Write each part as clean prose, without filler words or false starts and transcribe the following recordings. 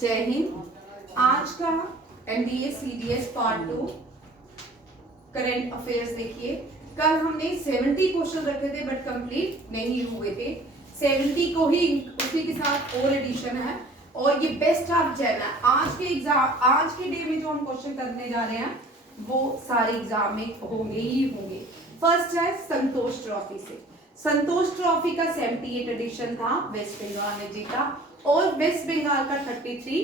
जय हिंद। आज का NDA CDS part 2 current affairs देखिए। कल हमने 70 क्वेश्चन रखे थे बट कंप्लीट नहीं हुए थे। 70 को ही उसी के साथ और एडिशन है और ये बेस्ट ऑफ जैन है। आज के डे में जो हम क्वेश्चन करने जा रहे हैं वो सारे एग्जाम में होंगे ही होंगे। फर्स्ट है संतोष ट्रॉफी से। संतोष ट्रॉफी का 78 एडिशन था, वेस्ट बंगाल ने जीता और वेस्ट बंगाल का 33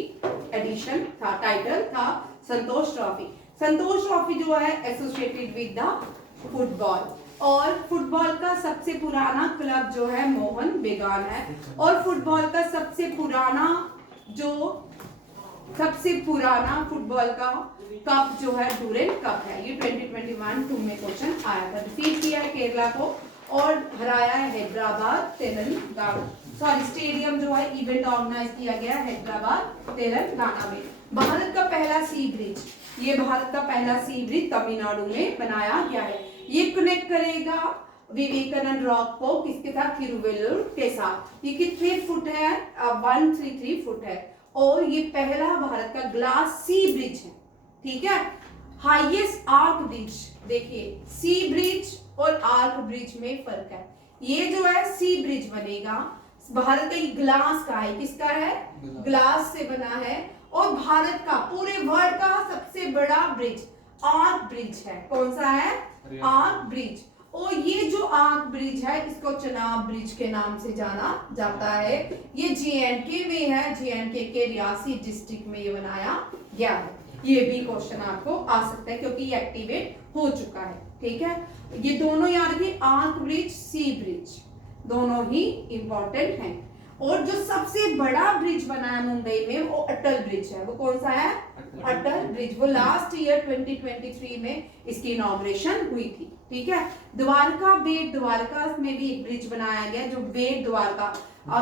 एडिशन था। टाइटल था संतोष ट्रॉफी। संतोष ट्रॉफी जो है एसोसिएटेड विद द फुटबॉल और फुटबॉल का सबसे पुराना क्लब जो है मोहन बेगान है और फुटबॉल का सबसे पुराना फुटबॉल का कप जो है डूरेंट कप है। ये 2021 में क्वेश्चन आया था। डिफीट किया है केरला को और हराया है हैदराबाद तेलंगाना। सॉरी, स्टेडियम जो है इवेंट ऑर्गेनाइज किया गया हैदराबाद तेलंगाना में। भारत का पहला सी ब्रिज, ये भारत का पहला सी ब्रिज तमिलनाडु में बनाया गया है। ये कनेक्ट करेगा विवेकानंद रॉक को किसके साथ, थिरुवल्लुर के साथ। ये कितने फुट है, 133 फुट है और ये पहला भारत का ग्लास सी ब्रिज है। ठीक है। हाईएस्ट आर्क ब्रिज, देखिए सी ब्रिज और आर्क ब्रिज में फर्क है। ये जो है सी ब्रिज बनेगा भारत का, ग्लास का है। किसका है, ग्लास से बना है और भारत का पूरे वर्ल्ड का सबसे बड़ा ब्रिज आर्क ब्रिज है। कौन सा है, आर्क ब्रिज। और ये जो आर्क ब्रिज है इसको चनाब ब्रिज के नाम से जाना जाता है। ये जेएंडके में है, जेएंडके के रियासी डिस्ट्रिक्ट में ये बनाया गया है। ये भी क्वेश्चन आपको आ सकता है क्योंकि ये एक्टिवेट हो चुका है। ठीक है, ये दोनों याद रखिए, आर्क ब्रिज सी ब्रिज दोनों ही इंपॉर्टेंट हैं। और जो सबसे बड़ा ब्रिज बना है मुंबई में वो अटल ब्रिज है। वो कौन सा है, अटल ब्रिज। वो लास्ट ईयर 2023 में इसकी इनॉग्रेशन हुई थी। ठीक है। द्वारका बेट द्वारका में भी एक ब्रिज बनाया गया जो बेट द्वारका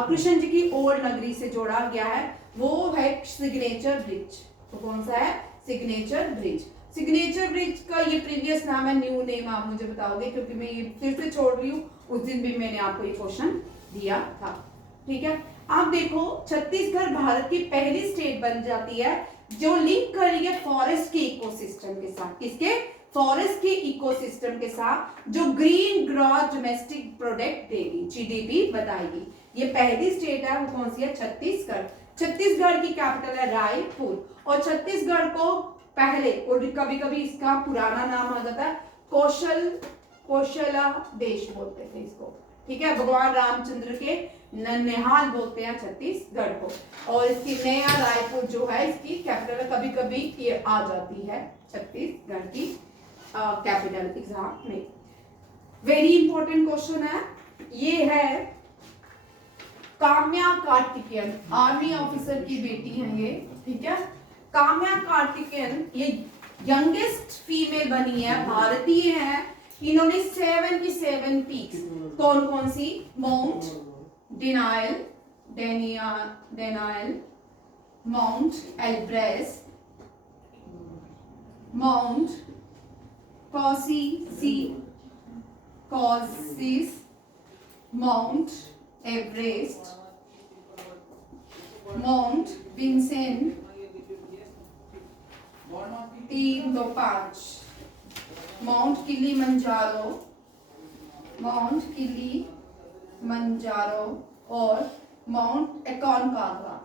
कृष्ण जी की ओल्ड नगरी से जोड़ा गया है। वो है सिग्नेचर ब्रिज। तो कौन सा है, सिग्नेचर ब्रिज। सिग्नेचर ब्रिज का ये प्रीवियस नाम है, न्यू नेम आप मुझे बताओगे क्योंकि मैं ये फिर से छोड़ रही हूँ। उस दिन भी मैंने आपको ये क्वेश्चन दिया था। ठीक है। आप देखो छत्तीसगढ़ भारत की पहली स्टेट बन जाती है जो लिंक कर रही है फॉरेस्ट के इकोसिस्टम के साथ। किसके, फॉरेस्ट के इकोसिस्टम के साथ, जो ग्रीन ग्रॉस डोमेस्टिक प्रोडक्ट देगी, जीडीपी बताएगी। ये पहली स्टेट है, वो कौन सी है, छत्तीसगढ़। छत्तीसगढ़ की कैपिटल है रायपुर और छत्तीसगढ़ को पहले और कभी कभी इसका पुराना नाम आ जाता है कौशला देश बोलते थे इसको। ठीक है, भगवान रामचंद्र के ननिहाल बोलते हैं छत्तीसगढ़ को। और इसकी नया रायपुर जो है इसकी कैपिटल कभी कभी ये आ जाती है छत्तीसगढ़ की कैपिटल एग्जाम में। वेरी इंपॉर्टेंट क्वेश्चन है ये है काम्या कार्तिकेयन, आर्मी ऑफिसर की बेटी है ये। ठीक है, काम्या कार्तिकेयन ये यंगेस्ट फीमेल बनी है, भारतीय है। इन्होंने 7 की 7 पीक्स, कौन कौन सी, mount Denali, mount Elbrus, mount Kosciuszko, mount Everest, mount Vinson, 3 2 5, mount Kilimanjaro और माउंट एकोनकागुआ।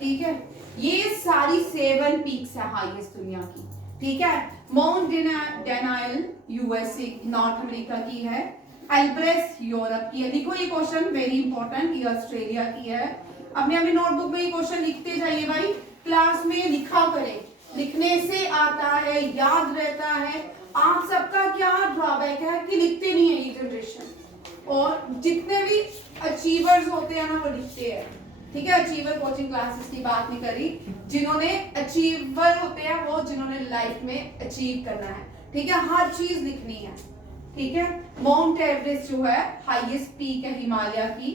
ठीक है, ये सारी 7 पीक्स है हाईएस्ट दुनिया की। ठीक है, माउंट डेनायल यूएसए नॉर्थ अमेरिका की है, एल्ब्रेस यूरोप की है। लिखो ये क्वेश्चन वेरी इंपॉर्टेंट, ये ऑस्ट्रेलिया की है। अपने अपनी नोटबुक में ये क्वेश्चन लिखते जाइए भाई, क्लास में लिखा करें, लिखने से आता है, याद रहता है। आप सबका क्या ड्रॉबैक है कि लिखते नहीं है ये जनरेशन, और जितने भी अचीवर्स होते हैं ना वो लिखते हैं। ठीक है, अचीवर कोचिंग क्लासेस की बात नहीं करी, जिन्होंने अचीवर होते हैं वो जिन्होंने लाइफ में अचीव करना है। ठीक है, हर चीज लिखनी है। ठीक है, माउंट एवरेस्ट जो है हाईएस्ट पीक है हिमालय की।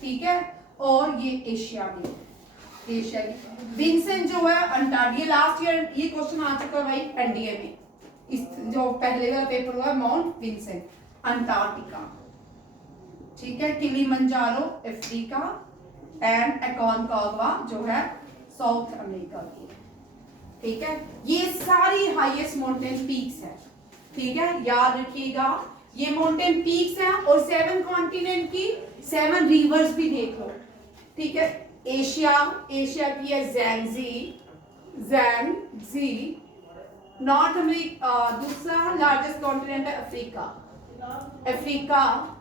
ठीक है, और ये एशिया की। विंसेंट जो है अंटार्कटिका, लास्ट ईयर ये क्वेश्चन आ चुका है भाई एनडीए में। इस जो पहले वाला पेपर हुआ माउंट विंसेंट अंटार्कटिका। ठीक है, किलिमंजारो अफ्रीका एंड अकोनकागुआ जो है साउथ अमेरिका की, ठीक है। ये सारी हाईएस्ट माउंटेन पीक्स है, ठीक है, याद रखिएगा ये माउंटेन पीक्स हैं। और 7 कॉन्टिनेंट की 7 रिवर्स भी देख लो, ठीक है। एशिया की है ज़ैंगजी। नॉर्थ अमेरिका दूसरा लार्जेस्ट कॉन्टिनेंट है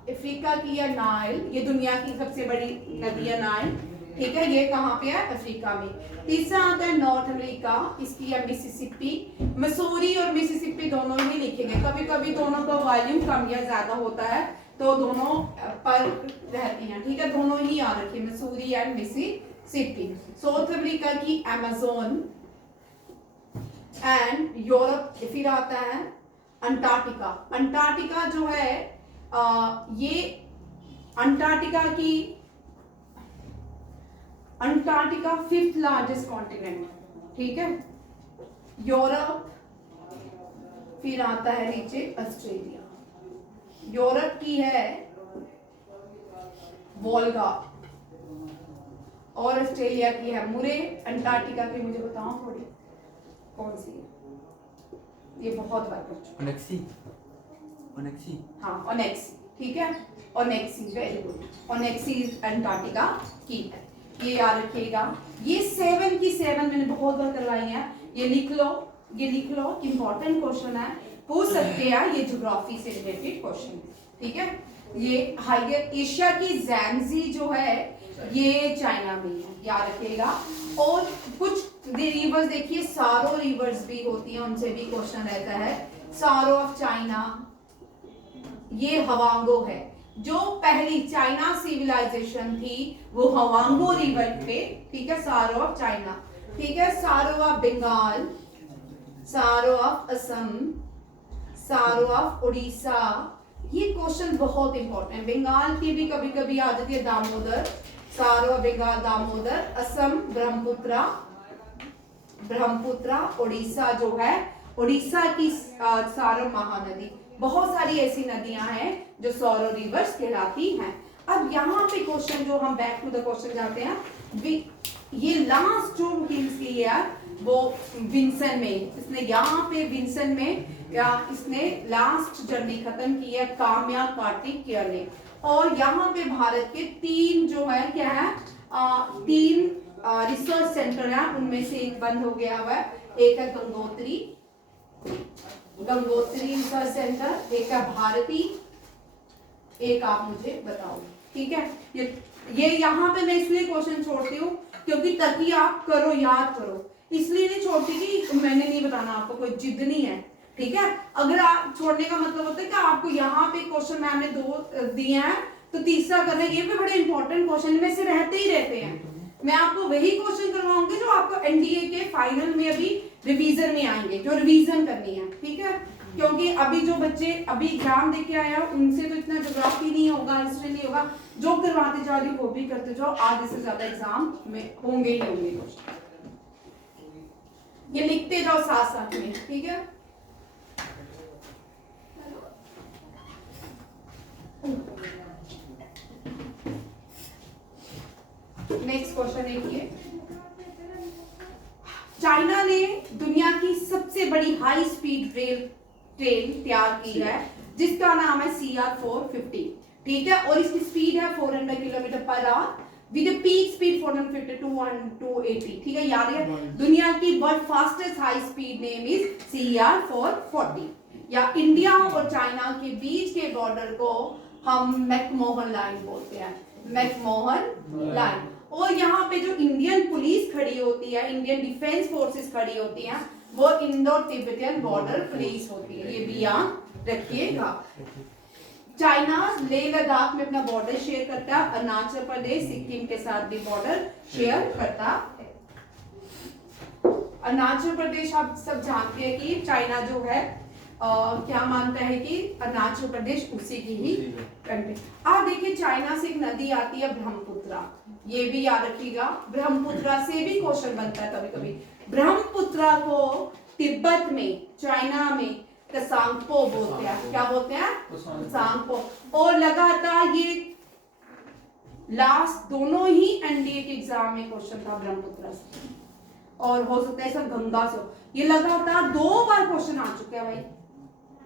अफ्रीका की है नाइल, ये दुनिया की सबसे बड़ी नदी है नाइल, ठीक है, ये कहाँ पे है, अफ्रीका में। तीसरा आता है नॉर्थ अमेरिका, इसकी है मिसिसिपी। मसूरी और मिसिसिपी दोनों ही लिखेंगे, कभी कभी दोनों का वॉल्यूम कम या ज्यादा होता है तो दोनों पर रहती हैं, ठीक है, दोनों ही याद रखिए, Mussoorie and Mississippi. South America की अमेज़न एंड यूरोप। फिर आता है अंटार्कटिका जो है ये अंटार्कटिका 5th लार्जेस्ट कॉन्टिनेंट, ठीक है, यूरोप। फिर आता है नीचे ऑस्ट्रेलिया, यूरोप की है वोल्गा और ऑस्ट्रेलिया की है मुरे। अंटार्कटिका की मुझे बताओ थोड़ी कौन सी है, ये बहुत बार पूछो। ओनेक्सी, हाँ ओनेक्सी, ठीक है, ओनेक्सी, वेरी गुड, ओनेक्सी अंटार्कटिका की है, ये याद रखिएगा। ये 7 की 7 मैंने बहुत बार करवाई है, ये लिख लो इंपॉर्टेंट क्वेश्चन है, पूछ सकते हैं, ये ज्योग्राफी से रिलेटेड क्वेश्चन है, ठीक है। ये हाइयर एशिया की ज़ैंगजी जो है ये चाइना में है, याद रखिएगा। और कुछ रिवर्स देखिए, सारो रिवर्स भी होती है, उनसे भी क्वेश्चन रहता है। सारो ऑफ चाइना, ये हवांगो है, जो पहली चाइना सिविलाइजेशन थी वो हवांगो रिवर पे, ठीक है, सारो ऑफ चाइना, ठीक है। सारो ऑफ बंगाल, सारो ऑफ असम, सारो ऑफ उड़ीसा, ये क्वेश्चन बहुत इंपॉर्टेंट है। बंगाल की भी कभी कभी आ जाती है, दामोदर, सारो ऑफ बंगाल दामोदर, असम ब्रह्मपुत्रा, उड़ीसा जो है उड़ीसा की सारो महानदी। बहुत सारी ऐसी नदियां हैं जो सारो रिवर्स कहलाती हैं। अब यहाँ पे क्वेश्चन जो हम बैक टू द क्वेश्चन जाते हैं, ये लास्ट जो हिल्स की है वो विंसन में, इसने यहाँ पे विंसन में या इसने लास्ट जर्नी खत्म की है काम्या कार्तिकेय ने। और यहाँ पे भारत के 3 जो है क्या है 3 रिसर्च सेंटर है, उनमें से एक बंद हो गया हुआ है, एक है गंगोत्री रिसर्च सेंटर, एक है भारती, एक आप मुझे बताओ, ठीक है। ये यहाँ पे मैं इसलिए क्वेश्चन छोड़ती हूँ क्योंकि ताकि आप करो, याद करो, इसलिए नहीं छोड़ती कि मैंने नहीं बताना आपको, कोई जिद नहीं है, ठीक है। अगर आप छोड़ने का मतलब होता है कि आपको यहाँ पे क्वेश्चन मैम ने 2 दिए हैं तो तीसरा करना, ये भी बड़े इंपॉर्टेंट क्वेश्चन में से रहते ही रहते हैं। मैं आपको वही क्वेश्चन करवाऊंगी जो आपको एनडीए के फाइनल में अभी रिवीजन में आएंगे, जो रिवीजन करनी है, ठीक है। क्योंकि अभी जो बच्चे अभी एग्जाम देके आए हैं उनसे तो इतना ज्योग्राफी नहीं होगा, हिस्ट्री नहीं होगा, जो करवाते जा रही वो भी करते जाओ, आधे से ज्यादा एग्जाम में होंगे ही होंगे क्वेश्चन, ये लिखते जाओ साथ साथ में, ठीक है। नेक्स्ट क्वेश्चन देखिए, चाइना ने दुनिया की सबसे बड़ी हाई स्पीड ट्रेन तैयार की है जिसका नाम है CR450, ठीक है, और इसकी स्पीड है 400 kilometre per hour with peak speed 450 to 280, ठीक है, याद है। दुनिया की world fastest high speed name is CR440, या इंडिया और चाइना के बीच के बॉर्डर को हम मैकमोहन लाइन बोलते हैं, मैकमोहन लाइन। और यहाँ पे जो इंडियन पुलिस खड़ी होती है, इंडियन डिफेंस फोर्सेस खड़ी होती हैं, वो इंडो तिब्बतियन बॉर्डर पुलिस होती है, ये भी याद रखिएगा। चाइना लेह लद्दाख में अपना बॉर्डर शेयर करता है, अरुणाचल प्रदेश सिक्किम के साथ भी बॉर्डर शेयर करता है। अरुणाचल प्रदेश आप सब जानते हैं कि चाइना जो है क्या मानता है कि अरुणाचल प्रदेश उसी की ही कंट्री। आप देखिए चाइना से एक नदी आती है ब्रह्मपुत्रा, ये भी याद रखिएगा, ब्रह्मपुत्रा से भी क्वेश्चन बनता है कभी कभी। ब्रह्मपुत्रा को तिब्बत में, चाइना में त्सांगपो बोलते हैं, क्या बोलते हैं, त्सांगपो। और लगातार ये लास्ट दोनों ही एनडीए के एग्जाम में क्वेश्चन था ब्रह्मपुत्र से, और हो सकता है सर गंगा से। ये लगातार 2 बार क्वेश्चन आ चुका है भाई,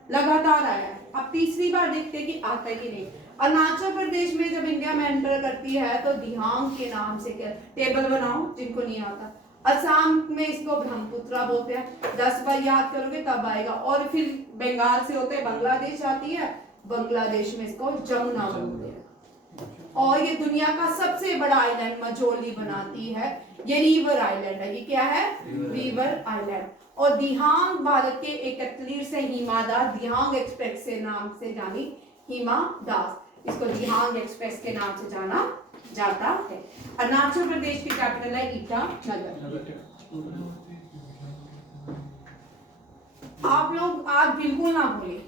लगातार आया है। अब तीसरी बार देखते हैं कि आता है कि नहीं। अरुणाचल प्रदेश में जब इंडिया में एंटर करती है तो दिहांग के नाम से क्या टेबल बनाओ जिनको नहीं आता। असम में इसको ब्रह्मपुत्रा बोलते हैं, 10 बार याद करोगे तब आएगा। और फिर बंगाल से होते बांग्लादेश आती है, बांग्लादेश में इसको जमुना बोलते हैं। और ये दुनिया का सबसे बड़ा आइलैंड मजोली बनाती है, ये रिवर आइलैंड है। ये क्या है? River island. और दिहांग भारत के एक एथलीट से हिमा दास, दिहांग एक्सप्रेस से नाम से जानी हिमा दास, इसको दिहांग एक्सप्रेस के नाम से जाना जाता है। अरुणाचल प्रदेश की कैपिटल है ईटानगर। आप लोग आज बिल्कुल ना भूलें,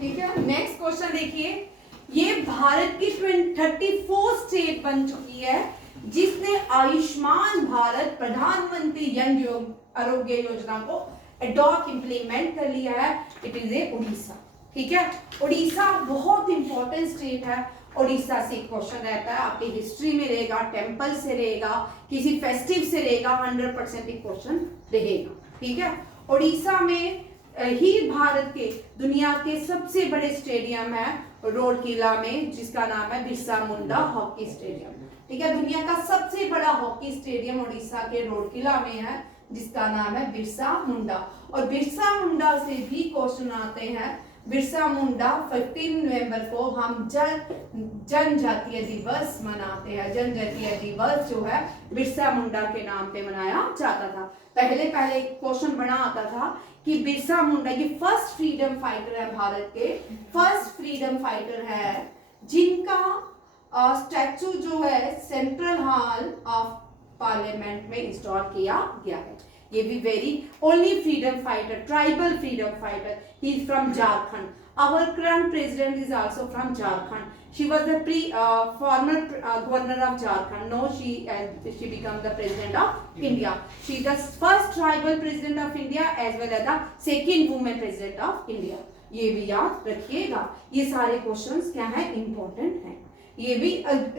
ठीक है। नेक्स्ट क्वेश्चन देखिए, ये भारत की 34 स्टेट बन चुकी है जिसने आयुष्मान भारत प्रधानमंत्री जन आरोग्य योजना को अडॉप्ट इंप्लीमेंट कर लिया है। इट इज ए उड़ीसा, ठीक है। उड़ीसा बहुत इंपॉर्टेंट स्टेट है। उड़ीसा से क्वेश्चन रहता है, आपकी हिस्ट्री में रहेगा, टेम्पल से रहेगा, किसी फेस्टिव से रहेगा, 100% क्वेश्चन रहेगा, ठीक है। उड़ीसा में ही भारत के दुनिया के सबसे बड़े स्टेडियम है रोडकिला में, जिसका नाम है बिरसा मुंडा हॉकी स्टेडियम, ठीक है। दुनिया का सबसे बड़ा हॉकी स्टेडियम उड़ीसा के रोडकिला में है, जिसका नाम है बिरसा मुंडा। और बिरसा मुंडा से भी क्वेश्चन आते हैं। बिरसा मुंडा 15 नवंबर को हम जनजातीय दिवस मनाते हैं। जनजातीय दिवस जो है बिरसा मुंडा के नाम पे मनाया जाता था। पहले क्वेश्चन बना आता था कि बिरसा मुंडा ये फर्स्ट फ्रीडम फाइटर है, भारत के फर्स्ट फ्रीडम फाइटर है जिनका स्टैचू जो है सेंट्रल हॉल ऑफ पार्लियामेंट में इंस्टॉल किया गया है। ये भी very only freedom fighter, tribal freedom fighter, he is from Jharkhand. Our current president is also from Jharkhand. She was the former governor of Jharkhand. No, she became the president of India. She is the first tribal president of India as well as the second woman president of India. ये भी याद रखिएगा। ये सारे questions क्या है? Important हैं। ये भी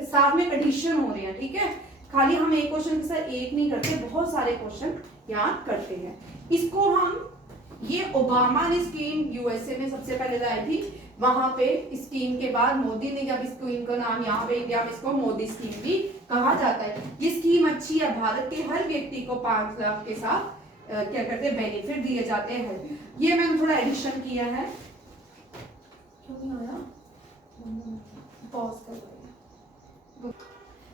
साथ में एडिशन हो रहे हैं, ठीक है। खाली हम एक क्वेश्चन के साथ एक नहीं करते, बहुत सारे क्वेश्चन याद करते हैं। इसको हम ये ओबामा ने स्कीम यूएसए में सबसे पहले लाई थी, वहां पे स्कीम के बाद मोदी ने जब स्कीम का नाम यहाँ पे इंडिया में इसको मोदी स्कीम भी कहा जाता है। ये स्कीम अच्छी है, भारत के हर व्यक्ति को 5 लाख के साथ क्या करते हैं बेनिफिट दिए जाते हैं। ये मैंने थोड़ा एडिशन किया है, क्यों नहीं आया, पॉज कर।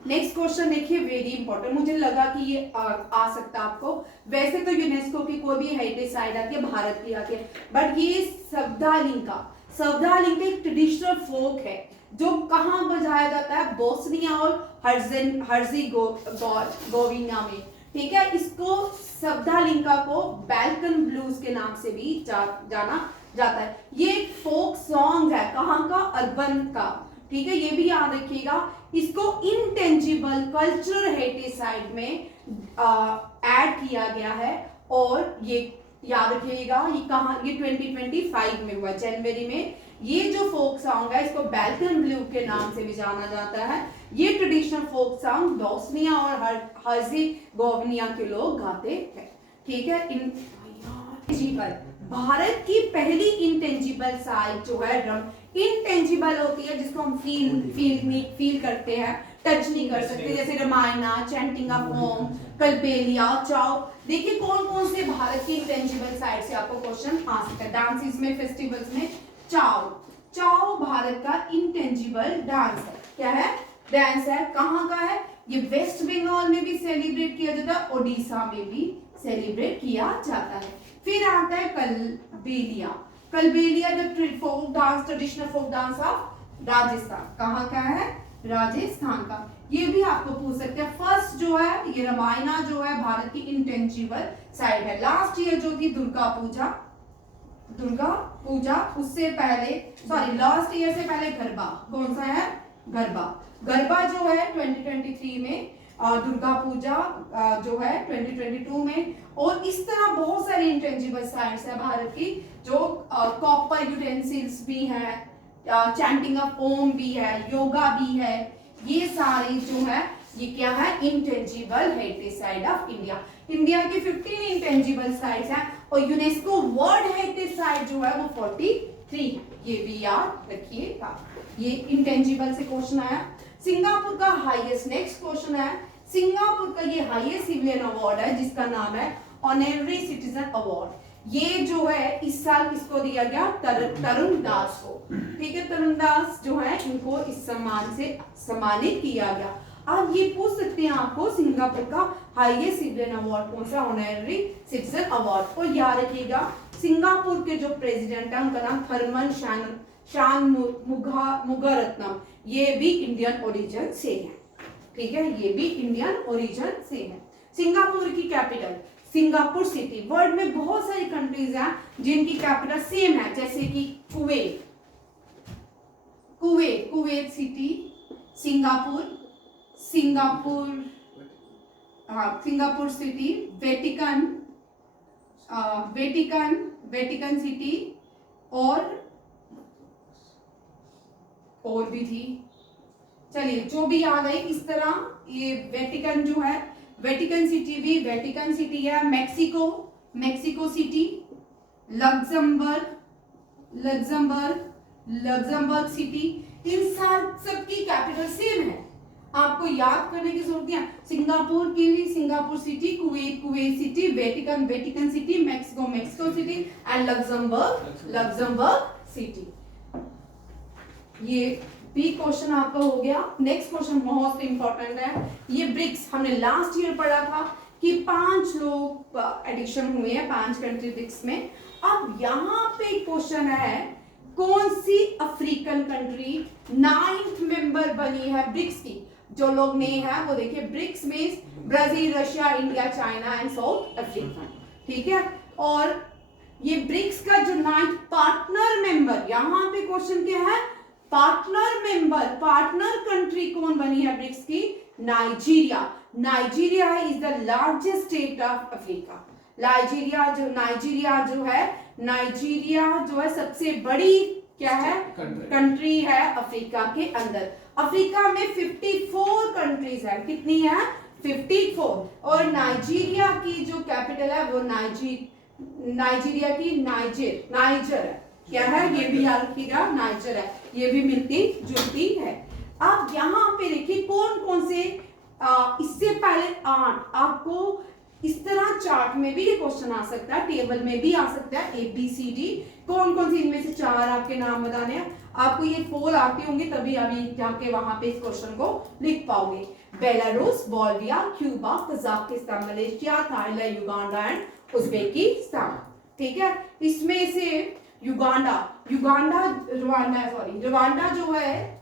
नेक्स्ट क्वेश्चन देखिए, वेरी इंपॉर्टेंट, मुझे लगा कि ये आ सकता है आपको। वैसे तो यूनेस्को की कोई भी हेरिटेज साइट आती है, भारत की आती है, बट ये सवदालिंका एक ट्रेडिशनल फोक है जो कहाँ बजाया जाता है? बोस्निया और हर्जेगोविना में, ठीक है। इसको सवदालिंका को बाल्कन ब्लूज के नाम से भी जाना जाता है। ये फोक सॉन्ग है, कहाँ का? अर्बन का, ठीक है। ये भी याद रखिएगा। इसको इंटेंजिबल कल्चरल हेरिटेज साइट में ऐड किया गया है। और ये याद रखिएगा, ये कहाँ? ये 2025 में हुआ, जनवरी में। ये जो फोक सॉन्ग है इसको बाल्कन ब्लू के नाम से भी जाना जाता है। ये ट्रेडिशनल फोक सॉन्ग बोस्निया और हर्जेगोविना के लोग गाते हैं, ठीक है। भारत की पहली इंटेंजिबल साइट जो है इंटेंजिबल होती है, जिसको हम फील करते हैं, टच नहीं कर सकते, जैसे Ramayana, chanting of home, Kalbelia, चाओ। देखिए कौन कौन से भारत की इंटेंजिबल साइट से आपको क्वेश्चन आ सकता है। डांसेस में, फेस्टिवल्स में, चाओ भारत का इंटेंजिबल डांस है। क्या है? डांस है। कहाँ का है? ये वेस्ट बंगाल में भी सेलिब्रेट किया जाता है, ओडिशा में भी सेलिब्रेट किया जाता है। फिर आता है Kalbelia the folk dance, traditional folk dance of Rajasthan. कहाँ का है? राजस्थान का। ये भी आपको पूछ सकते हैं। फर्स्ट जो है ये रामायणा जो है भारत की इंटेंजिबल साइट है। लास्ट ईयर जो थी दुर्गा पूजा, उससे पहले लास्ट ईयर से पहले गरबा। कौन सा है? गरबा जो है 2023 में, दुर्गा पूजा जो है 2022 में। और इस तरह बहुत सारी इंटेंजिबल साइट्स है भारत की, जो कॉपर यूटेंसिल्स भी हैं, चैंटिंग ऑफ ओम भी है, योगा भी है, ये सारे जो है ये क्या है, intangible heritage site of India. India की 15 इंटेंजिबल साइट्स हैं और यूनेस्को वर्ल्ड हेरिटेज साइट जो है वो 43 है, ये भी याद रखिएगा। ये इंटेंजिबल से क्वेश्चन आया। सिंगापुर का हाईएस्ट, नेक्स्ट क्वेश्चन है, सिंगापुर का ये हाईएस्ट सिविलियन अवार्ड है जिसका नाम है ऑनररी सिटीजन अवार्ड। ये जो है इस साल किसको दिया गया, तरुण दास को, ठीक है, तरुण दास जो है इनको इस सम्मान से सम्मानित किया गया। अब ये पूछ सकते हैं आपको सिंगापुर का हाईएस्ट सिविलियन अवार्ड कौन सा, ऑनररी सिटीजन अवार्ड। और याद रखिएगा सिंगापुर के जो प्रेसिडेंट है उनका नाम थर्मन शानमुगारत्नम, ये भी इंडियन ओरिजिन से है, ठीक है, ये भी इंडियन ओरिजिन से है। सिंगापुर की कैपिटल सिंगापुर सिटी। वर्ल्ड में बहुत सारी कंट्रीज हैं जिनकी कैपिटल सेम है, जैसे कि Kuwait, Kuwait city, Singapore city, Vatican city और भी थी, चलिए जो भी याद है इस तरह। ये वेटिकन जो है, वेटिकन सिटी भी वेटिकन सिटी है। मेक्सिको सिटी, लग्जमबर्ग सिटी, इन सब की कैपिटल सेम है, आपको याद करने की जरूरत है। सिंगापुर की Singapore city, Kuwait city, Vatican city, Mexico city and Luxembourg city. ये भी क्वेश्चन आपका हो गया। नेक्स्ट क्वेश्चन मोस्ट इंपॉर्टेंट है, ये ब्रिक्स हमने लास्ट ईयर पढ़ा था कि 5 लोग एडिशन हुए हैं 5 कंट्री ब्रिक्स में। अब यहाँ पे क्वेश्चन है कौन सी अफ्रीकन कंट्री 9th मेंबर बनी है ब्रिक्स की। जो लोग नए हैं वो देखिए, ब्रिक्स में Brazil, Russia, India, China and south Africa, ठीक है। और ये ब्रिक्स का जो 9th पार्टनर मेंबर, यहाँ पे क्वेश्चन क्या है, पार्टनर मेंबर, पार्टनर कंट्री कौन बनी है ब्रिक्स की, Nigeria is the largest state of Africa. Nigeria जो है सबसे बड़ी क्या है, कंट्री है अफ्रीका के अंदर। अफ्रीका में 54 कंट्रीज है, कितनी है, 54। और नाइजीरिया की जो कैपिटल है वो नाइजीरिया की नाइजर है, क्या है, ये भी याद रखिएगा, नाइजर है, ये भी मिलती जुलती है। अब यहाँ पे देखिए कौन कौन से इससे पहले 8 आपको इस तरह चार्ट में भी ये क्वेश्चन आ सकता है, टेबल में भी आ सकता है, ABCD, कौन कौन से इनमें से 4 आपके नाम बताने हैं। आपको ये 4 आते होंगे तभी अभी जाके वहां पे इस क्वेश्चन को लिख पाओगे। Belarus, Bolivia, Cuba, Kazakhstan, Malaysia, Thailand, Uganda and Uzbekistan, ठीक है। इसमें से रवांडा जो है,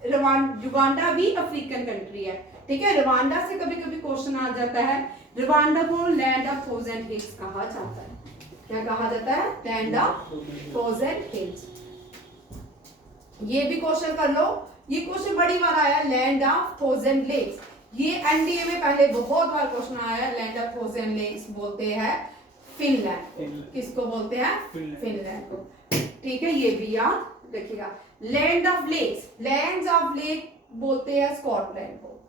युगांडा भी अफ्रीकन कंट्री है, ठीक है। रवांडा से कभी कभी क्वेश्चन आ जाता है। रवांडा को लैंड ऑफ 1000 हिल्स कहा जाता है, क्या कहा जाता है, लैंड ऑफ 1000 हिल्स। ये भी क्वेश्चन कर लो, ये क्वेश्चन बड़ी बार आया, लैंड ऑफ 1000 लेक्स। ये एनडीए में पहले बहुत बार क्वेश्चन आया, लैंड ऑफ 1000 लेक्स बोलते हैं फिनलैंड, किसको बोलते हैं, फिनलैंड को, ठीक है, ये भी याद रखिएगा। लैंड ऑफ लेक बोलते हैं स्कॉटलैंड को,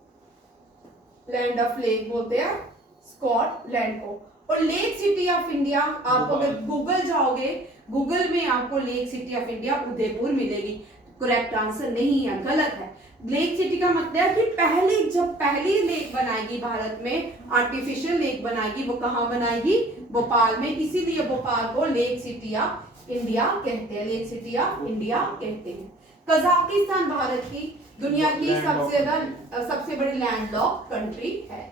लैंड ऑफ लेक बोलते हैं स्कॉटलैंड को। और लेक सिटी ऑफ इंडिया, आप अगर गूगल जाओगे, गूगल में आपको lake city of India Udaipur मिलेगी, करेक्ट आंसर नहीं है, गलत है। लेक सिटी का मतलब है कि जब पहली लेक बनाएगी भारत में, आर्टिफिशियल लेक बनाएगी, वो कहाँ बनाएगी, भोपाल में, इसीलिए भोपाल को लेक सिटी ऑफ इंडिया कहते हैं, लेक सिटी ऑफ इंडिया कहते हैं। कजाकिस्तान भारत की दुनिया की सबसे बड़ी लैंडलॉक कंट्री है,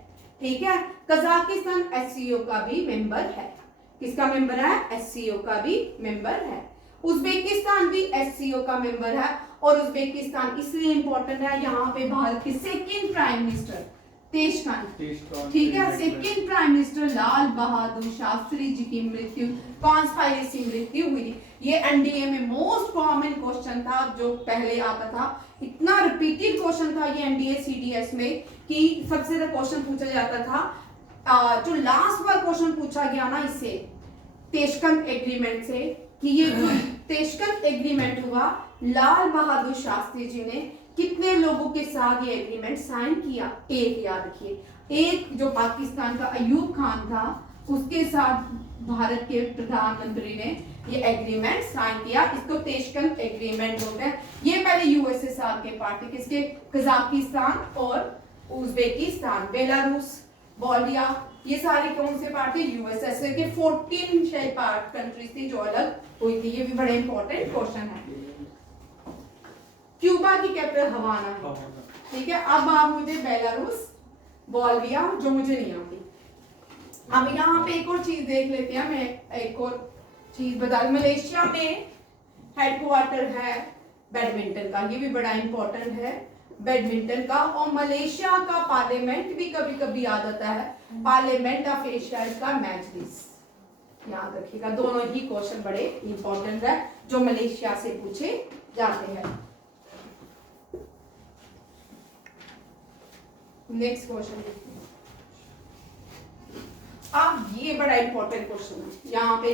ठीक है। कजाकिस्तान SCO का भी मेंबर है, किसका मेंबर है, SCO का भी मेंबर है। उज्बेकिस्तान भी SCO का मेंबर है, और उज्बेकिस्तान इसलिए इंपॉर्टेंट है, यहाँ पे भारत के सेकंड प्राइम मिनिस्टर तेशकान, ठीक है, second prime minister Lal Bahadur Shastri ji की मृत्यु, कॉन्स्पायरेसी मृत्यु हुई थी। ये एनडीए में मोस्ट कॉमन क्वेश्चन था जो पहले आता था, इतना रिपीटेड क्वेश्चन था ये एनडीए CDS में कि सबसे ज्यादा क्वेश्चन पूछा जाता था। जो लास्ट बार क्वेश्चन पूछा गया ना इससे, तेशकंद एग्रीमेंट से, कि ये जो तेशकंद एग्रीमेंट हुआ लाल बहादुर शास्त्री जी ने कितने लोगों के साथ ये एग्रीमेंट साइन किया? एक, याद रखिए। एक जो पाकिस्तान का अयूब खान था उसके साथ भारत के प्रधानमंत्री ने ये एग्रीमेंट साइन किया। इसको तेशकंद एग्रीमेंट बोलते हैं। ये पहले यूएसएसआर के पार्ट थे, किसके? कजाकिस्तान और उज्बेकिस्तान, बेलारूस, बोलिया, ये सारे कौन से पार्ट थे? यूएसएसआर के 14 शायद पार्ट कंट्रीज थी जो अलग हुई थी। ये भी बड़े इंपॉर्टेंट क्वेश्चन है। क्यूबा की कैपिटल हवाना है, ठीक है। अब आप मुझे बेलारूस, बोलिविया जो मुझे नहीं आती। अब यहाँ पे एक और चीज देख लेते हैं। मैं एक और चीज बता दूं, मलेशिया में हेडक्वार्टर है बैडमिंटन का, ये भी बड़ा इंपॉर्टेंट है बैडमिंटन का। और मलेशिया का पार्लियामेंट भी कभी कभी याद आता है, पार्लियामेंट ऑफ एशिया का मैजलिस, याद रखिएगा। दोनों ही क्वेश्चन बड़े इंपॉर्टेंट है जो मलेशिया से पूछे जाते हैं। नेक्स्ट क्वेश्चन, अब ये बड़ा इंपॉर्टेंट क्वेश्चन है, यहाँ पे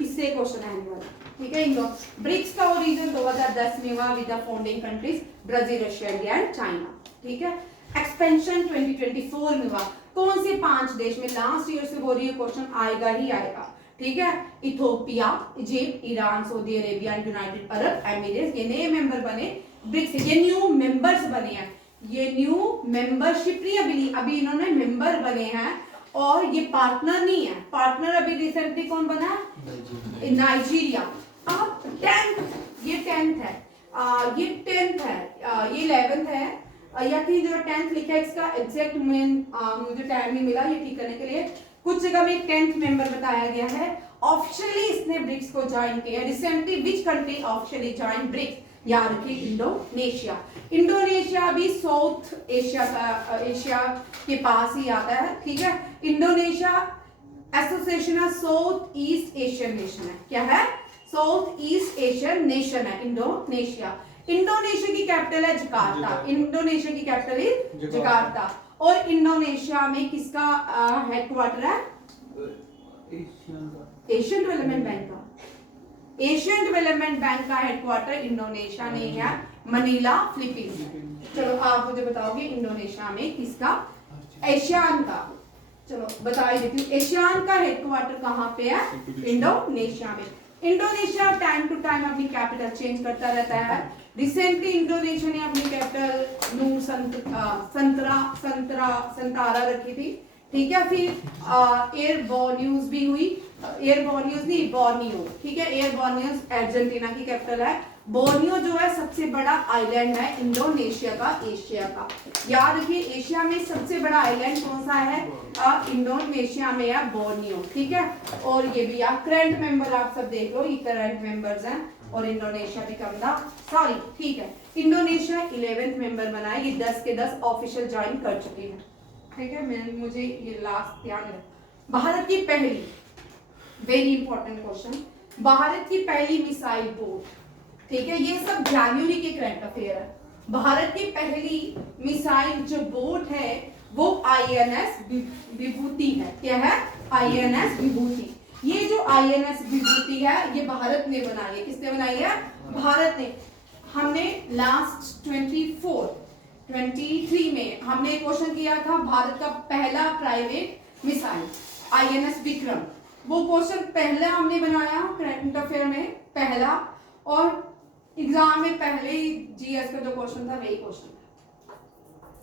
इससे क्वेश्चन आने वाला, ठीक है। इंडो ब्रिक्स का ओरिजिन 2010 में हुआ with the founding countries Brazil, Russia, India and China, ठीक है। एक्सपेंशन 2024 में हुआ कौन से 5 देश में? लास्ट ईयर से बोल रही है, क्वेश्चन आएगा ही आएगा, ठीक है। Ethiopia, Egypt, Iran, Saudi Arabia and United Arab Emirates, ये नए मेंबर बने ब्रिक्स, ये न्यू मेंबर्स बने हैं, ये न्यू मेंबरशिप नहीं, अभी इन्होंने मेंबर बने हैं और ये पार्टनर नहीं है। पार्टनर अभी रिसेंटली कौन बना है? नाइजीरिया। अब 10th, ये 10th है, ये 10th है, ये 11th है, या कि जो 10th लिखा है इसका एग्जैक्ट मुझे टाइम नहीं मिला ये ठीक करने के लिए। कुछ जगह में 10th मेंबर बताया गया है। ऑफिशियली इसने ब्रिक्स को ज्वाइन किया। Recently which country officially join BRICS? याद रखिए, इंडोनेशिया। इंडोनेशिया भी साउथ एशिया का, एशिया के पास ही आता है, ठीक है। Indonesia Association of South East Asian Nation है। क्या है? साउथ ईस्ट एशियन नेशन है इंडोनेशिया। इंडोनेशिया की कैपिटल है जकार्ता। इंडोनेशिया की कैपिटल है जकार्ता। और इंडोनेशिया में किसका हेडक्वार्टर है? एशियन डेवलपमेंट बैंक का। एशियन डेवलपमेंट बैंक का हेडक्वार्टर इंडोनेशिया नहीं है, मनीला, फिलीपींस। चलो आप मुझे बताओगे इंडोनेशिया में किसका? एशियान का। चलो बता ही देती हूँ, एशियान का हेडक्वार्टर कहाँ पे है? इंडोनेशिया में। इंडोनेशिया टाइम टू टाइम अपनी कैपिटल चेंज करता रहता है। रिसेंटली इंडोनेशिया ने अपनी कैपिटल नूर संतारा रखी थी, ठीक है। फिर एयर बोर्नियोज भी हुई, एयर बोर्नियोज नहीं, बोर्नियो, ठीक है। एयर बोर्नियोज अर्जेंटीना की कैपिटल है। बोर्नियो जो है सबसे बड़ा आइलैंड है इंडोनेशिया का, एशिया का। याद रखिए, एशिया में सबसे बड़ा आइलैंड कौन सा है? इंडोनेशिया में है बोर्नियो, ठीक है। और ये भी आप करंट मेंबर आप सब देख लो, ये करंट मेंबर्स हैं। और इंडोनेशिया बिकम द सॉरी, ठीक है, इंडोनेशिया 11th मेंबर बना है। ये 10 के 10 ऑफिशियल ज्वाइन कर चुके हैं, ठीक है। मुझे ये लास्ट ध्यान रखना। भारत की पहली, वेरी इंपॉर्टेंट क्वेश्चन, भारत की पहली मिसाइल बोट, ठीक है। ये सब जनवरी के करंट अफेयर है। भारत की पहली मिसाइल जो बोट है वो आईएनएस विभूति है। क्या है? आईएनएस विभूति। ये जो आईएनएस विभूति है ये भारत ने बनाई है। किसने बनाई है? भारत ने। हमने लास्ट 23 में हमने क्वेश्चन किया था भारत का पहला प्राइवेट मिसाइल आईएनएस विक्रम। वो क्वेश्चन पहले हमने बनाया करंट अफेयर में, पहला, और एग्जाम में पहले ही जीएस का जो क्वेश्चन था वही क्वेश्चन था,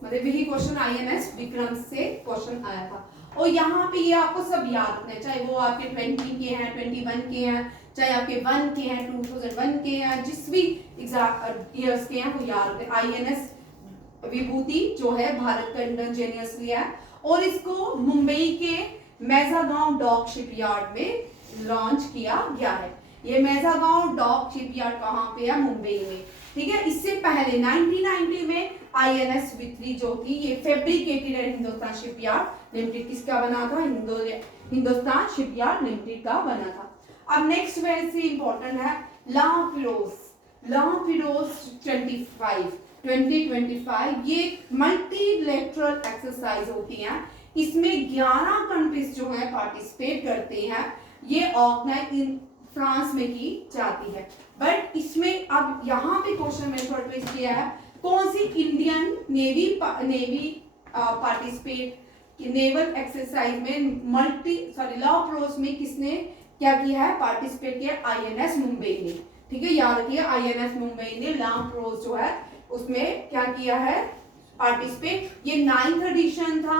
मतलब वही क्वेश्चन आईएनएस विक्रम से क्वेश्चन आया था। और यहाँ पे ये आपको सब याद रखना, चाहे वो आपके 20 के हैं, 21 के हैं, चाहे आपके 1 के हैं, 2001 के हैं, जिस भी एग्जाम ईयर्स के हैं वो याद रखें। आईएनएस विभूति जो है भारत का इंडिजीनियसली है और इसको मुंबई के मेजागांव डॉक शिपयार्ड में लॉन्च किया गया है। ये मेजागांव डॉक शिपयार्ड कहाँ पे है? मुंबई में, ठीक है। इससे पहले 1990 में आईएनएस विक्ट्री जो थी ये फैब्रिकेटेड है हिंदुस्तान शिपयार्ड लिमिटेड। किसका बना था? हिंदुस्तान शिपयार्ड लिमिटेड का बना था। अब नेक्स्ट वेरी इंपॉर्टेंट है लाह फिरोज 2025। ये मल्टीलेटरल एक्सरसाइज होती हैं, इसमें 11 कंट्रीज जो है पार्टिसिपेट करते हैं। ये ऑर्गेनाइज फ्रांस में की जाती है। बट इसमें अब यहाँ पे क्वेश्चन में थोड़ा ट्विस्ट किया है, कौन सी Indian navy participate naval exercise में लॉ में किसने क्या किया है, पार्टिसिपेट किया, आईएनएस मुंबई ने। ठीक है, याद रखिए आईएनएस मुंबई ने लॉ जो है उसमें क्या किया है, पार्टिसिपेट। ये 9th एडिशन था।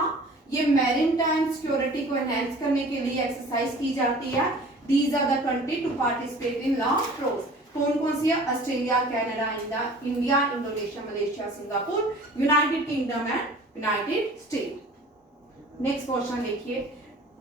ये मैरीन टाइम सिक्योरिटी को एनहांस करने के लिए एक्सरसाइज की जाती है। These are the country to participate in law कौन कौन सी है, Australia, Canada, India, Indonesia, Malaysia, Singapore, United Kingdom and United State. Next question देखिए,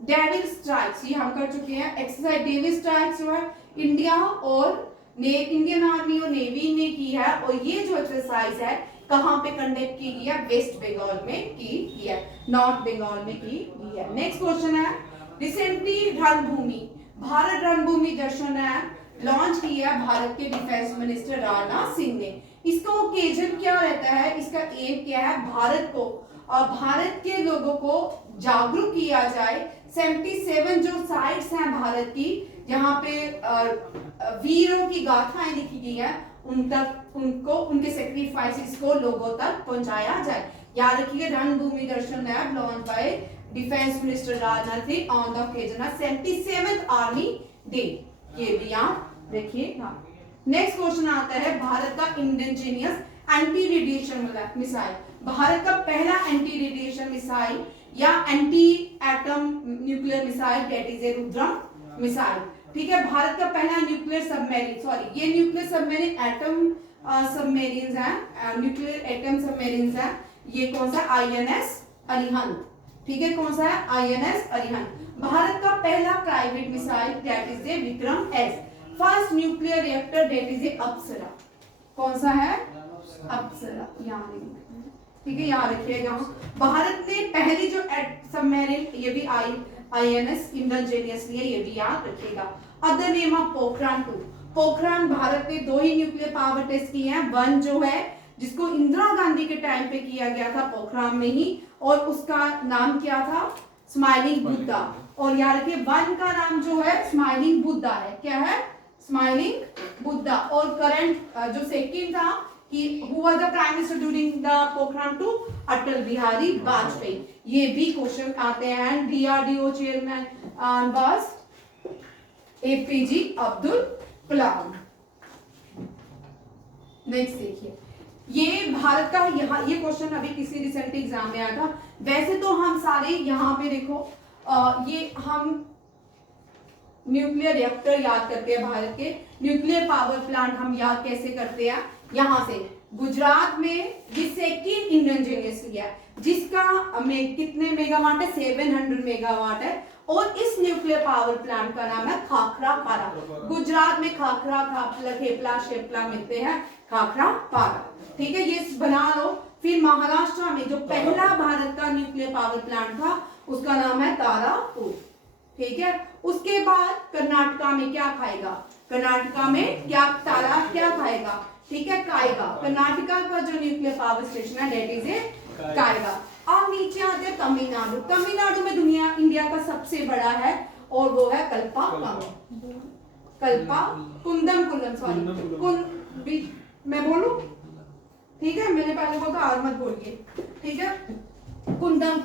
डेविल स्ट्राइक्स, ये हम कर चुके हैं एक्सरसाइज। डेविल स्ट्राइक्स जो है इंडिया और इंडियन आर्मी और नेवी ने की है, और ये जो एक्सरसाइज है कहां पे कंडक्ट की गई है, वेस्ट बंगाल में की है, नॉर्थ बंगाल में की गई है। नेक्स्ट क्वेश्चन है, रिसेंटली रणभूमि भारत रणभूमि दर्शन है लॉन्च किया भारत के डिफेंस मिनिस्टर राजनाथ सिंह ने। इसका ओकेजन क्या रहता है, इसका एम क्या है, भारत को और भारत के लोगों को जागरूक किया जाए। 77 जो साइट्स हैं भारत की जहाँ पे वीरों की गाथाएं लिखी गई है, उन तक उनको उनके सेक्रीफाइसेस को लोगों तक पहुंचाया जाए। याद रखिए Ranbhoomi Darshan app launch by defence minister Rajnath Singh on the occasion of 77th army day, ये भी आप देखिए। नेक्स्ट क्वेश्चन आता है, भारत का indigenous anti radiation missile, Bharat का पहला एंटी रेडिएशन मिसाइल या anti atom nuclear missile that is A Rudram missile. ठीक है, भारत का पहला न्यूक्लियर सबमरीन, ये न्यूक्लियर सबमरीन एटम सबमरीन है, न्यूक्लियर एटम सबमरीन है। ये कौन सा, आईएनएस अरिहंत। ठीक है, कौन सा है, आईएनएस अरिहंत। भारत का पहला private missile that is a Vikram S. First nuclear reactor that is a Apsara, कौन सा है, अप्सरा। ठीक है, याद रखिएगा। भारत ने पहली जो सबमरीन, ये भी आईएनएस इंडिजिनियसली है, ये भी याद रखिएगा। Other name of Pokhran 2, Pokhran Bharat ने 2 ही न्यूक्लियर पावर टेस्ट किए हैं। वन जो है जिसको इंदिरा गांधी के टाइम पे किया गया था पोखरान में ही, और उसका नाम क्या था, स्माइलिंग बुद्धा। और याद रखिए वन का नाम जो है स्माइलिंग बुद्धा है, क्या है, स्माइलिंग बुद्धा। और करंट जो सेकंड था, who was the prime minister during the Pokhran 2, Atal Bihari Vajpayee. ये भी क्वेश्चन आते हैं। DRDO chairman was APJ Abdul Kalam. Next देखिए, ये भारत का, यहाँ ये क्वेश्चन अभी किसी रिसेंट एग्जाम में आया था। वैसे तो हम सारे यहाँ पे देखो ये हम न्यूक्लियर रिएक्टर याद करते हैं, भारत के न्यूक्लियर पावर प्लांट हम याद कैसे करते हैं, यहाँ से गुजरात में ये सेकंड इंडिजिनियसली है, जिसका में कितने मेगावाट है, 700 मेगावाट है। और इस न्यूक्लियर पावर प्लांट का नाम है खाखरा पारा। गुजरात में खाखरा थेपला शेपला मिलते हैं, खाखरा पारा। ठीक है, ये बना लो। फिर महाराष्ट्र में जो पहला भारत का न्यूक्लियर पावर प्लांट था उसका नाम है तारापुर। ठीक है, उसके बाद कर्नाटका में क्या खाएगा, कर्नाटका में क्या तारा क्या खाएगा, ठीक है, कायगा। कर्नाटका का जो न्यूक्लियर पावर स्टेशन है दैट इज ए कायगा। अब नीचे आते हैं तमिलनाडु। तमिलनाडु में इंडिया का सबसे बड़ा है और वो है मैं बोलूं, ठीक है, मैंने पहले बोला और मत बोलिए, ठीक है, कुंदम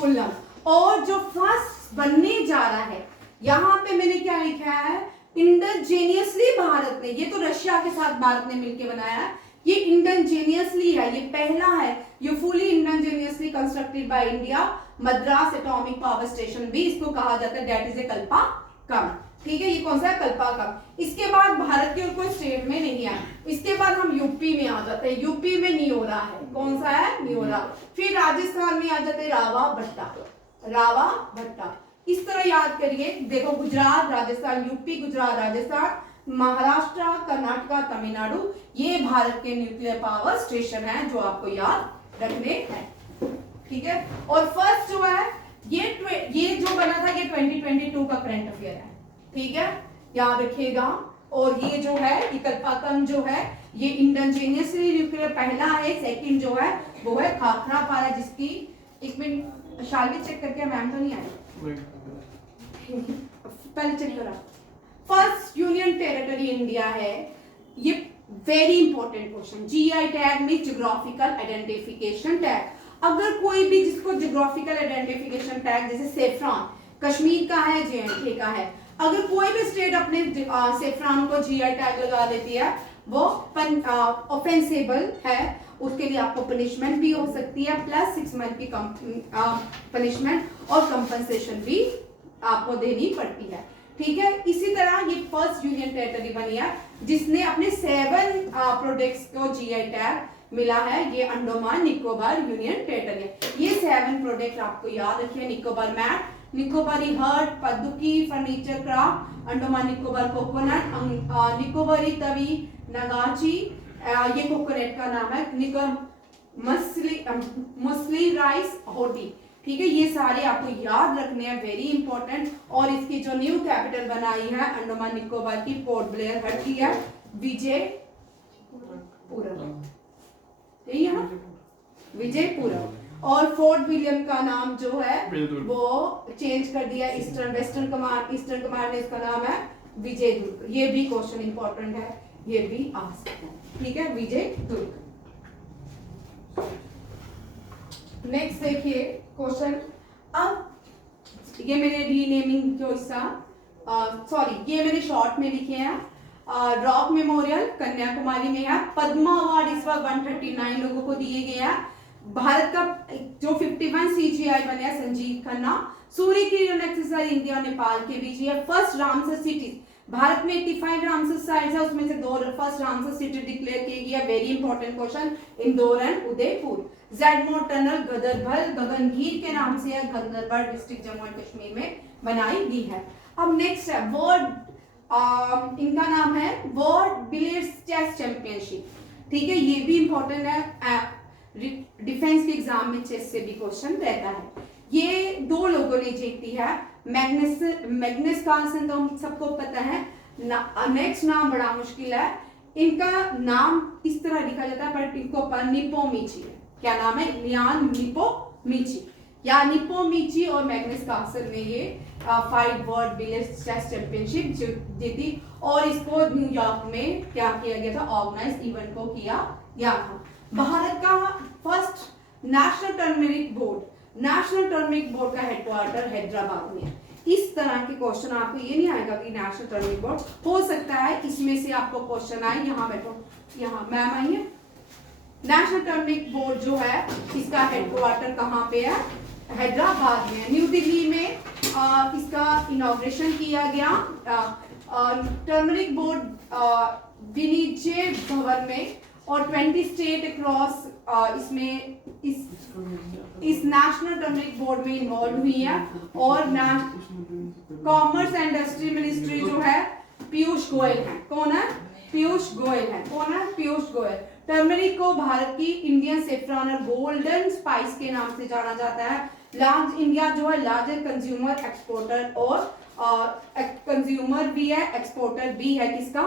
कुल्लम। और जो फर्स्ट बनने जा रहा है, यहाँ पे मैंने क्या लिखा है, इंडिजिनियसली भारत ने, ये तो रशिया के साथ भारत ने मिलकर बनाया है, ये इंडिजिनियसली है, ये पहला है, ये fully indigenously constructed by India. Madras atomic power station भी इसको कहा जाता है, दैट इज ए कल्पाकम। ठीक है, ये कौन सा है, कल्पाकम। इसके बाद भारत के और कोई स्टेट में नहीं है। इसके बाद हम यूपी में आ जाते हैं, यूपी में नहीं हो रहा है, कौन सा है, नहीं हो रहा। फिर राजस्थान में आ जाते हैं रावा भट्टा। इस तरह याद करिए, देखो गुजरात राजस्थान, यूपी गुजरात राजस्थान, महाराष्ट्र कर्नाटका तमिलनाडु, ये भारत के न्यूक्लियर पावर स्टेशन है जो आपको याद रखने हैं। ठीक है, और फर्स्ट जो है ये जो बना था ये 2022 का करंट अफेयर है। ठीक है, याद रखिएगा। और ये जो है ये कल्पाकम जो है ये इंडिजिनियसली न्यूक्लियर पहला है। सेकंड जो है वो है खाखरा पारा, जिसकी एक मिनट शालवी चेक करके, मैम तो नहीं आई पहले चेक करा, फर्स्ट यूनियन टेरिटरी इंडिया है, ये very important question. GI tag में जियोग्राफिकल आइडेंटिफिकेशन टैग, अगर कोई भी जिसको जियोग्राफिकल आइडेंटिफिकेशन टैग, जैसे सेफ्रॉन कश्मीर का है, जेएंडके का है, अगर कोई भी स्टेट अपने सेफ्रॉन को जीआई टैग लगा देती है वो ऑफेंसेबल है, उसके लिए आपको पनिशमेंट भी हो सकती है, प्लस 6 मंथ की पनिशमेंट और कंपनसेशन भी आपको देनी पड़ती है। ठीक है, इसी तरह ये फर्स्ट यूनियन टेरिटरी बनी है जिसने अपने 7 प्रोडक्ट्स को जीआई टैग मिला है, ये अंडमान निकोबार यूनियन टेरिटरी है। ये 7 प्रोडक्ट आपको याद रखिए, Nicobar mat, Nicobari hut, padauk furniture craft, Andaman Nicobar coconut, Nicobari Tavi, नगाची, ये कोकोनट का नाम है, मसली राइस होटी। ठीक है, ये सारे आपको याद रखने हैं, वेरी इंपॉर्टेंट। और इसकी जो न्यू कैपिटल बनाई है अंडमान निकोबार की, पोर्ट ब्लेयर हट की है, विजयपुरम, यही है ना, विजयपुरम। और फोर्ट विलियम का नाम जो है वो चेंज कर दिया, वेस्टर्न कमांड ने इसका नाम है विजयदुर्ग। ये भी क्वेश्चन इंपॉर्टेंट है, ये भी आ सकता है। ठीक है, विजयदुर्ग। नेक्स्ट देखिए क्वेश्चन, अब ये मैंने रीनेमिंग जो हिस्सा, सॉरी ये मैंने शॉर्ट में लिखे हैं। रॉक मेमोरियल कन्याकुमारी में है, पद्मा अवार्ड इस वक्त 139 लोगों को दिए गए हैं। भारत का जो 51 सीजीआई बने हैं संजीव खन्ना, सूर्य किरण एक्सरसाइज इंडिया और नेपाल के बीच ये फर्स्ट रामसर सिटी, भारत में 85 रामसर साइट्स है, उसमें से 2 फर्स्ट रामसर सिटी डिक्लेयर किए गए। Very important question, Indore and Udaipur. Zmorh tunnel गदरभल गगनगीर के नाम से है, गंदरबल डिस्ट्रिक्ट जम्मू एंड कश्मीर में बनाई गई है। अब नेक्स्ट है वर्ल्ड, इनका नाम है वर्ल्ड बिलियर्ड्स चेस चैंपियनशिप। ठीक है, ये भी इंपॉर्टेंट है, डिफेंस के एग्जाम में चेस से भी क्वेश्चन रहता है। ये 2 लोगों ने जीती है, मैग्नस कार्लसन तो हम सबको पता है, नेक्स्ट नाम बड़ा मुश्किल है, इनका नाम इस तरह लिखा जाता है पर इनको पर निपोमिची है। क्या नाम है? लियान निपोमिची या निपोमिची और मैग्नस कार्लसन ने ये 5 वर्ल्ड बिलियर्ड्स चेस चैंपियनशिप जीती और इसको न्यूयॉर्क में क्या किया गया था, ऑर्गेनाइज इवेंट को किया गया था। भारत का फर्स्ट नेशनल टर्मरिक बोर्ड का हेडक्वार्टर हैदराबाद में। इस तरह के क्वेश्चन आपको ये नहीं आएगा कि नेशनल टर्मरिक बोर्ड, हो सकता है इसमें से आपको क्वेश्चन आए। यहाँ बैठो, यहाँ मैम आई है। नेशनल टर्मरिक बोर्ड जो है इसका हेडक्वार्टर कहाँ पे है? हैदराबाद में। न्यू दिल्ली में इसका इनॉग्रेशन किया गया। टर्मरिक बोर्ड वाणिज्य भवन में और 20 स्टेट अक्रॉस इसमें इस नेशनल टर्मरिक बोर्ड में इन्वॉल्व हुई है। और कॉमर्स एंड इंडस्ट्री मिनिस्ट्री जो है पीयूष गोयल है। कौन है? पीयूष गोयल है। कौन है? पीयूष गोयल। टर्मरिक को भारत की इंडियन सेफ्रॉन और गोल्डन स्पाइस के नाम से जाना जाता है। इंडिया जो है लार्जर कंज्यूमर एक्सपोर्टर और कंज्यूमर भी है, एक्सपोर्टर भी है। किसका?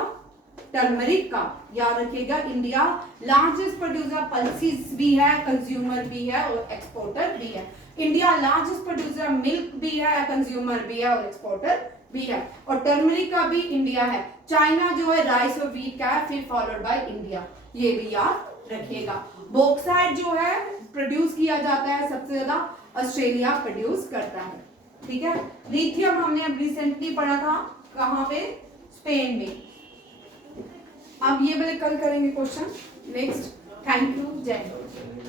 टर्मरिक का। याद रखिएगा, इंडिया लार्जेस्ट प्रोड्यूसर पल्सीज भी है, कंज्यूमर भी है और एक्सपोर्टर भी है। इंडिया लार्जेस्ट प्रोड्यूसर मिल्क भी है, कंज्यूमर भी है और एक्सपोर्टर भी है। और टर्मरिक का भी इंडिया है। चाइना जो है राइस और व्हीट का है, फिर फॉलोड बाय इंडिया। ये भी याद रखिएगा। बॉक्साइट जो है प्रोड्यूस किया जाता है सबसे ज्यादा ऑस्ट्रेलिया प्रोड्यूस करता है। ठीक है। लिथियम हमने अब रिसेंटली पढ़ा था, कहाँ पे? स्पेन में। अब ये वाले कल करेंगे क्वेश्चन नेक्स्ट। थैंक यू, जय हिंद।